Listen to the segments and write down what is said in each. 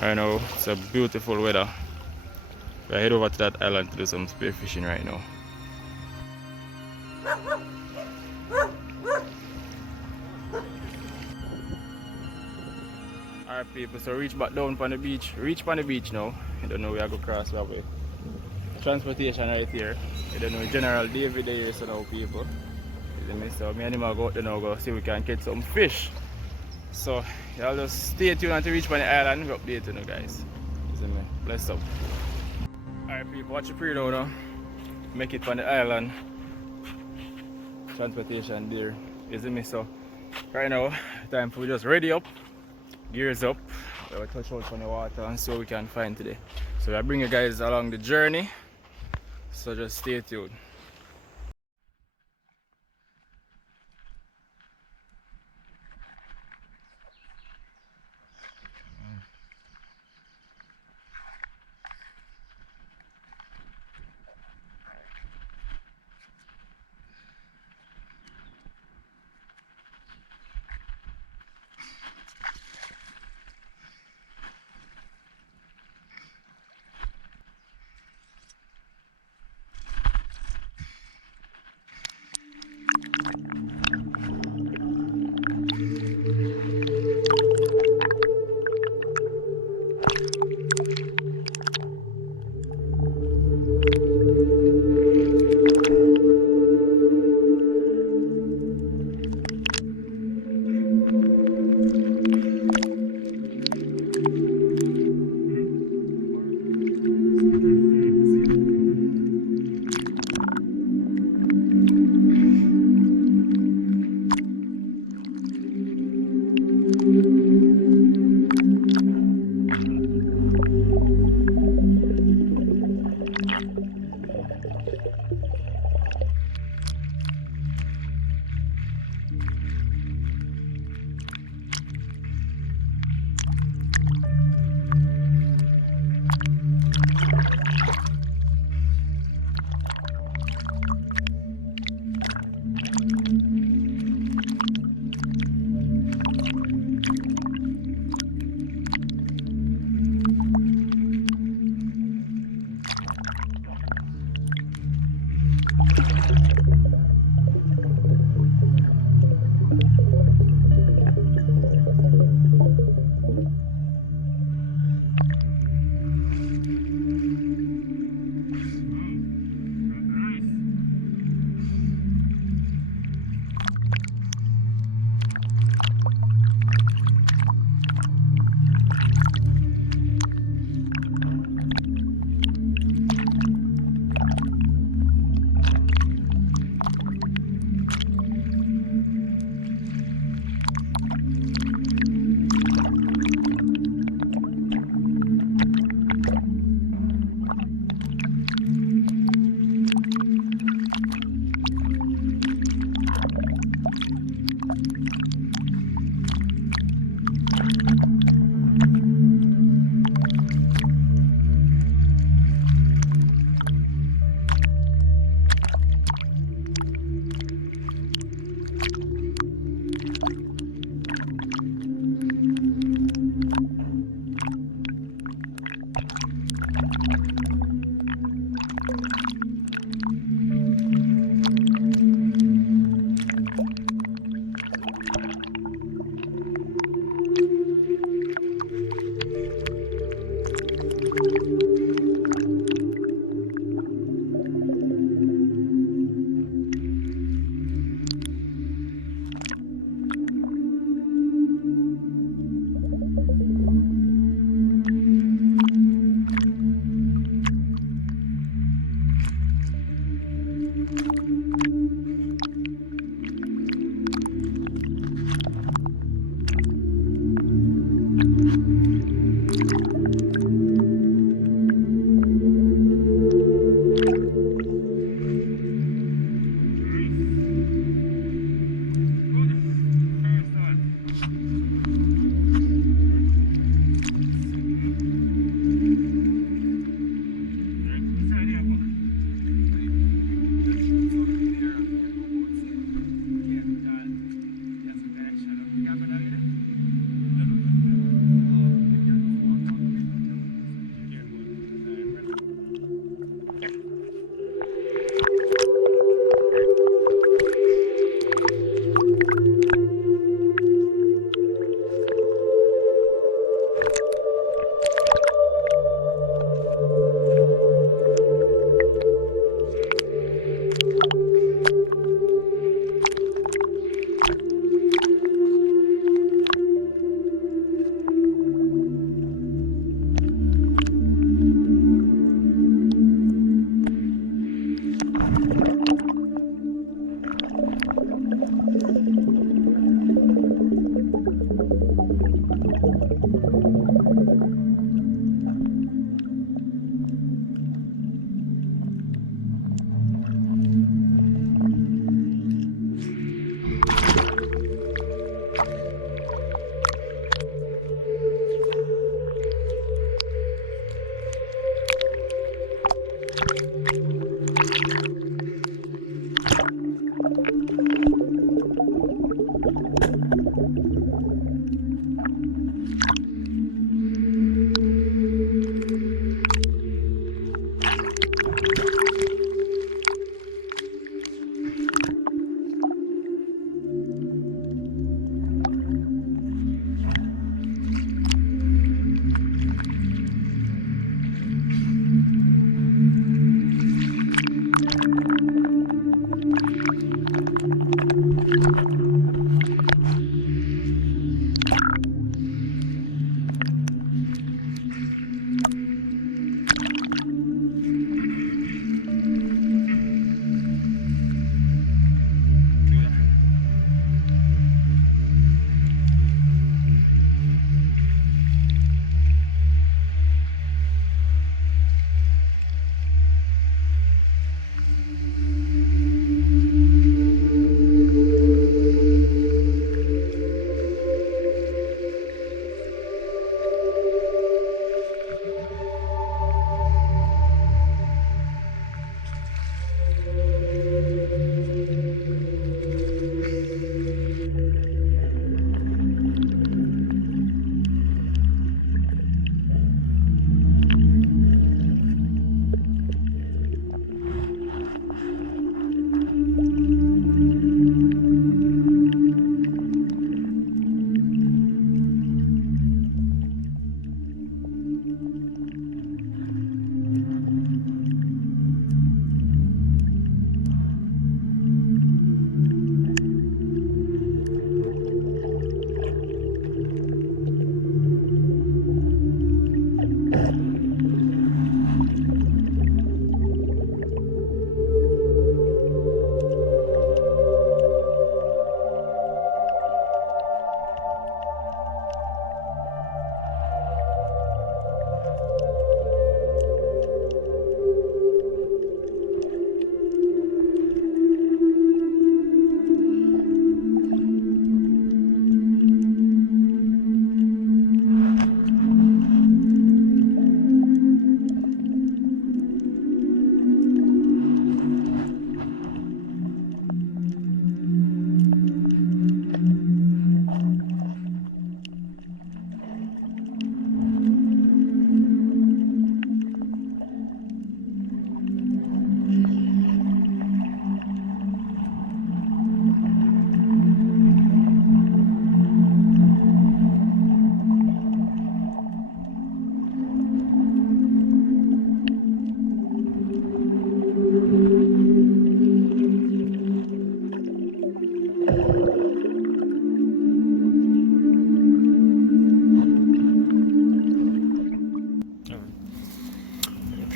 Right now, it's a beautiful weather. We're head over to that island to do some spearfishing right now. Alright people, so reach back down on the beach. Reach on the beach now. You don't know we are going to cross that way. Transportation right here. You don't know General David there, so now people. You see me? So me and him are go out there now go see if we can catch some fish. So y'all just stay tuned until we reach on the island. We'll update you guys. You see me? Bless up. Alright people, watch your pre now. Make it on the island. Transportation there. You see me? So right now, time for we just ready up, gears up. We'll touch out on the water and see what we can find today. So I bring you guys along the journey. So just stay tuned.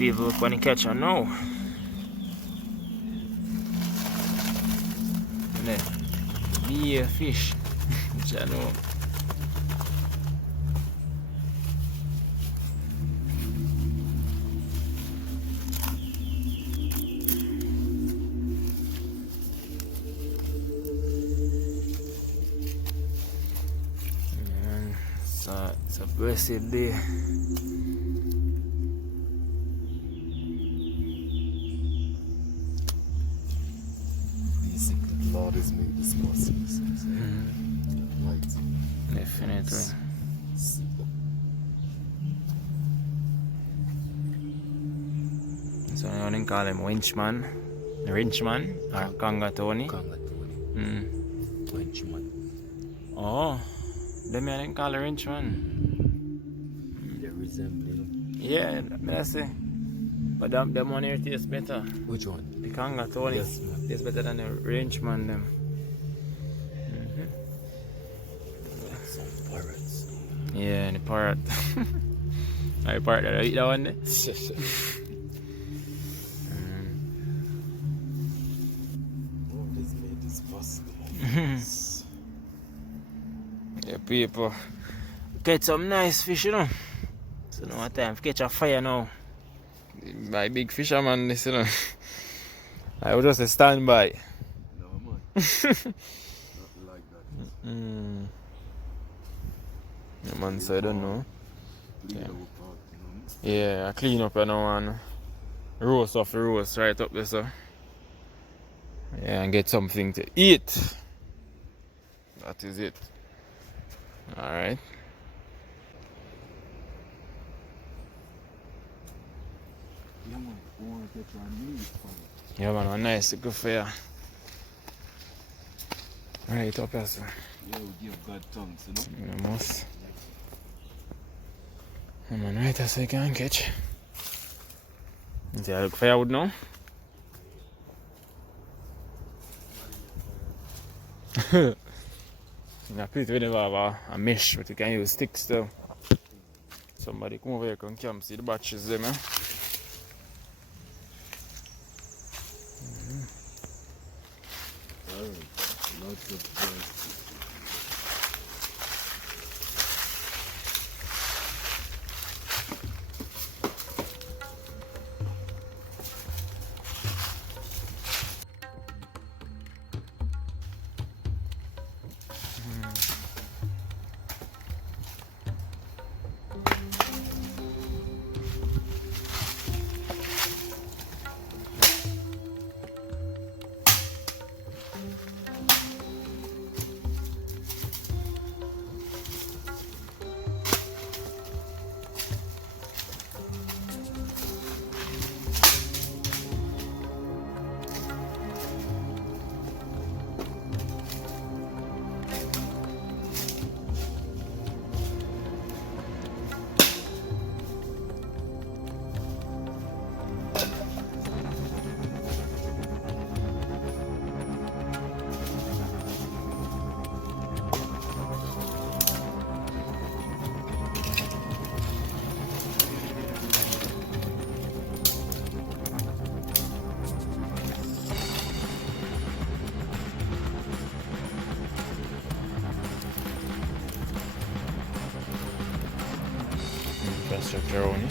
people up on the catcher now. And then, be a fish, which I know. And so it's a blessed day. Lord has made this possible. Light. Definitely. So you can call him Winchman, Wrenchman, or Conga Tony. Conga Tony. Winchman. Oh, them I didn't call her Wrenchman. They resemble him. Yeah, I say. But that one here tastes better. Which one? The Conga Tony. Yes, man. Tastes better than the Wrenchman them. Some parrots. Yeah, the parrot. The parrot that I eat that one there. Lord has made this possible. Yeah, people. Catch some nice fish, you know. So now time to catch a fire now. My big fisherman, this, you know. I would just stand by. No, man. Not like that. The man said, I don't know. Clean Yeah. our part, you know? Yeah, I clean up and one roast off the roast right up there, so. Yeah, and get something to eat. That is it. Alright. Yeah, man. I want to get your meat from it. Yeah, man, a nice good fire. Right up here, sir. Yeah, we give God thanks, you know? You must. Yeah, man, right there so you can catch. See, I look firewood now. In a pit we never have a mesh, but you can use sticks though. Somebody come over here can come see the batches there, man. Alright. Lots of joy. Infrastructure only.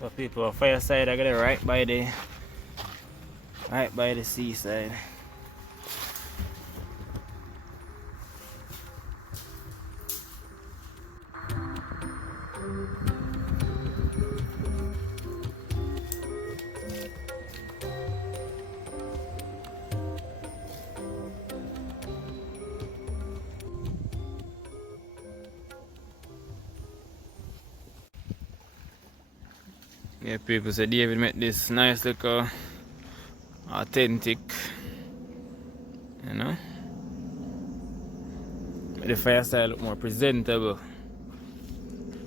But people are fireside, I got it right by the seaside. Yeah, people say David made this nice little authentic, you know. Make the fireside look more presentable.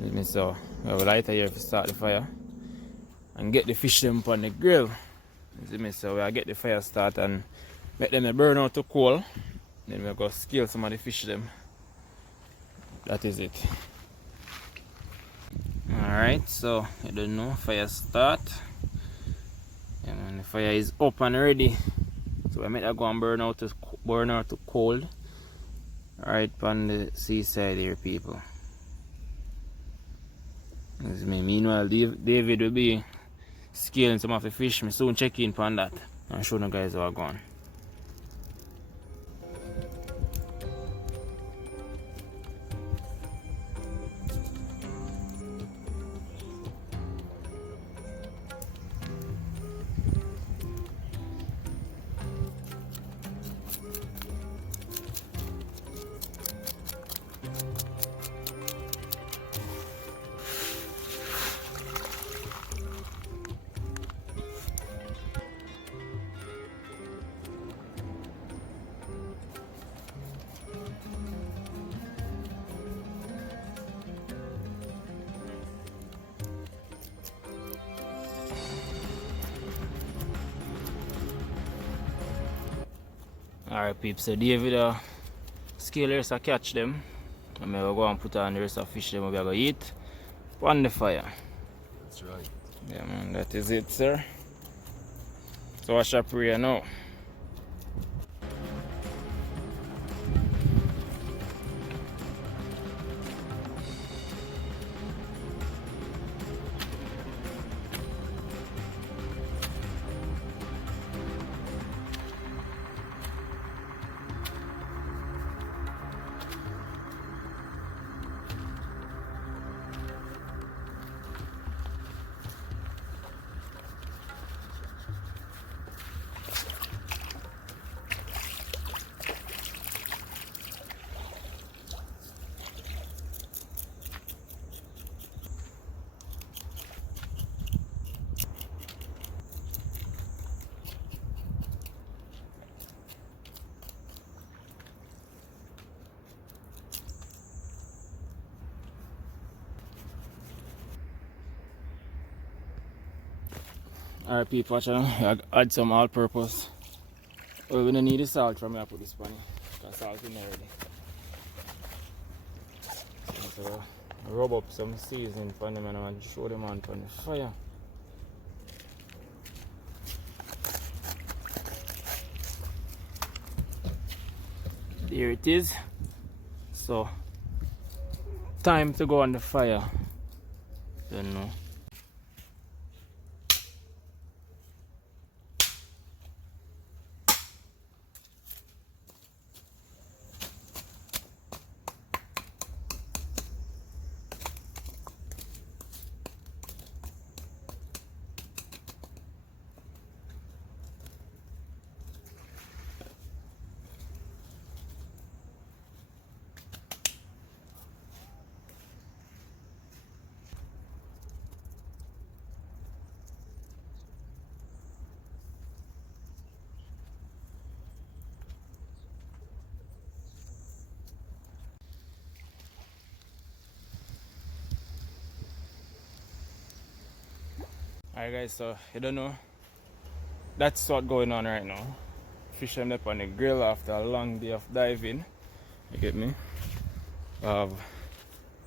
Let me saw We have a lighter here to start the fire and get the fish them on the grill. You see me? So we get the fire start and make them burn out to coal. Then we go scale some of the fish them. That is it. Alright, so I don't know, fire start. And the fire is up and ready. So I make that go and burn out to cold. Right on the seaside here, people. This is me. Meanwhile, David will be scaling some of the fish. Me soon check in on that and show you guys how I'm going. Alright peeps, so David scalers to catch them. And I will go and put on the rest of the fish them we are going to eat on the fire. That's right. Yeah man, that is it sir. So watch your prayer now. Alright people, watch out. I add some all-purpose. Well, we don't need the salt from me, I put this pan. Got salt in there already. So rub up some seasoning for them and show them on the fire. There it is. So time to go on the fire. Don't know. Alright guys, so you don't know, that's what's going on right now. Fish them up on the grill after a long day of diving. You get me?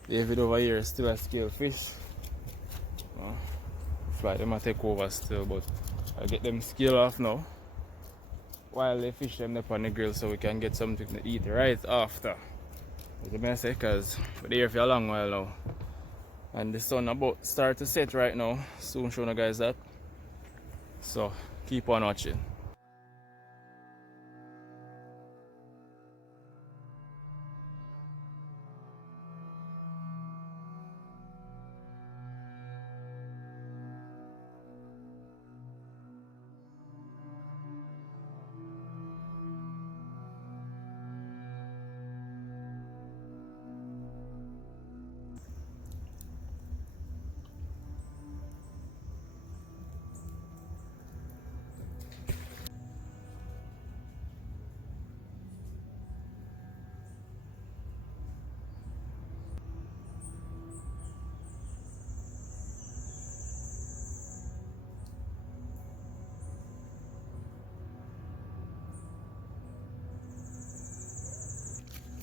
David over here still a scale fish. Fly them a take over still, but I get them scale off now while they fish them up on the grill so we can get something to eat right after. As I say, because we're here for a long while now. And the sun about start to set right now. Soon show you guys that. So keep on watching.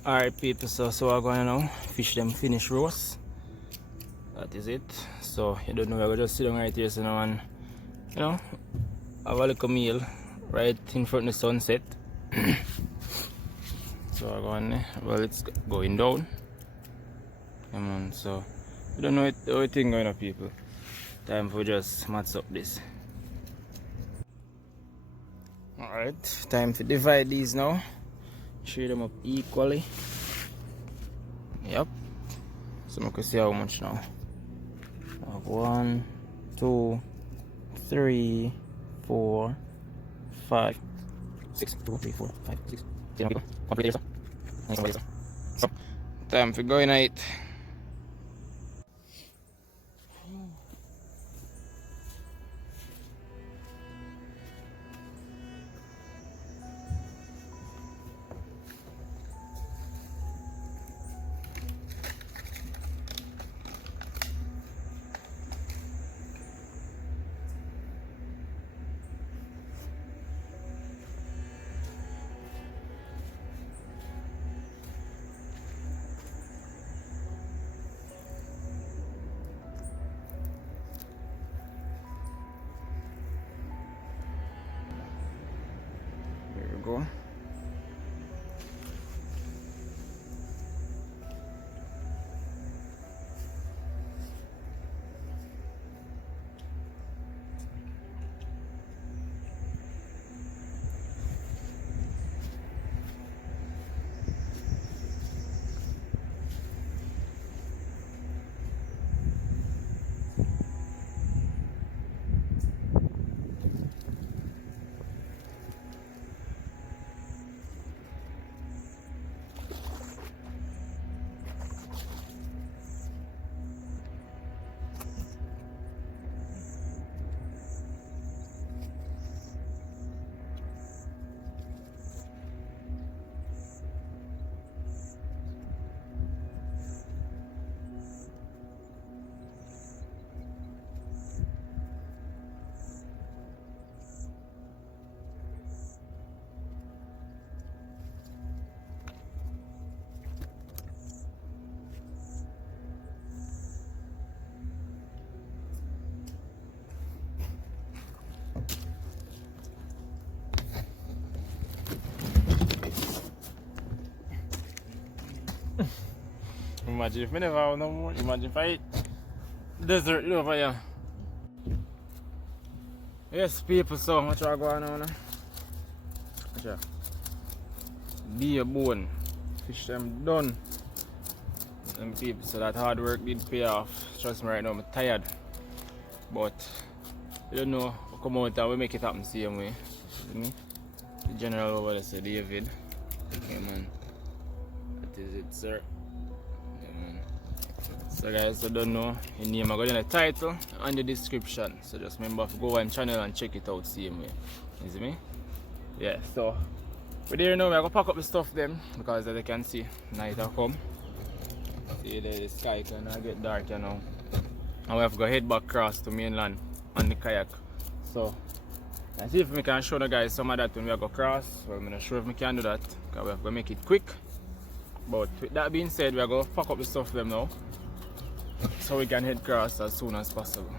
Alright people, so we're gonna now fish them finish roast. That is it. So you don't know, we're gonna just sit down right here so now and you know have a little meal right in front of the sunset. So we're going, well, it's going down. Come on, so you don't know how it thing going up people. Time for just mats up this. Alright, time to divide these now. Share them up equally. Yep. So we can see how much now. 1, 2, 3, 4, 5, 6, 2, 3, 4, 5, 6, 7 people. Complete here, so time for going out. There we go. Imagine if I never have no more. Imagine if I eat dessert over here. Yes, people, so much are going on now. Watch be a bone. Fish them done. Them people, so that hard work did pay off. Trust me, right now I'm tired. But you don't know, we come out and we make it happen the same way. See me? The general over there said David. Okay man. That is it, sir. So guys, I don't know your name, I got in the title and the description. So just remember to go on my channel and check it out same way. You see me? Yeah, so we're there now, we're gonna pack up the stuff them because as you can see, night will come. See there, the sky can get darker now. And we have to go head back across to mainland on the kayak. So and see if we can show the guys some of that when we go across. Well, I'm not sure if we can do that because we have to make it quick. But with that being said, we're going to pack up the stuff them now so we can head across as soon as possible.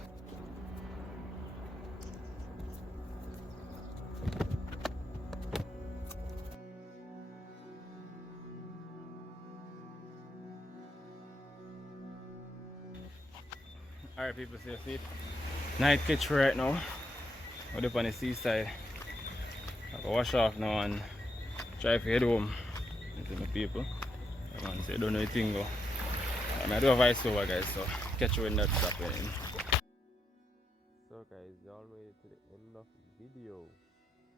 Alright people, see your feet. Night catch right now. We're up on the seaside. I can wash off now and try to head home. You see my people. Man, so you don't know anything go. And I do a voice over guys, so catch you when that's happening. So guys, you all made it to the end of the video.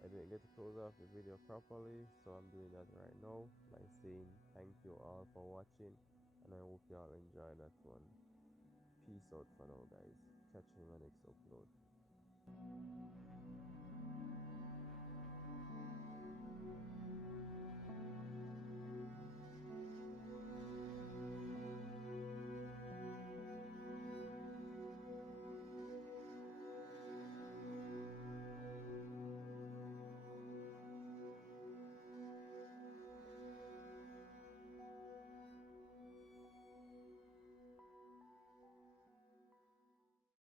I didn't get to close off the video properly, so I'm doing that right now by saying thank you all for watching, and I hope you all enjoyed that one. Peace out for now guys. Catch you in my next upload.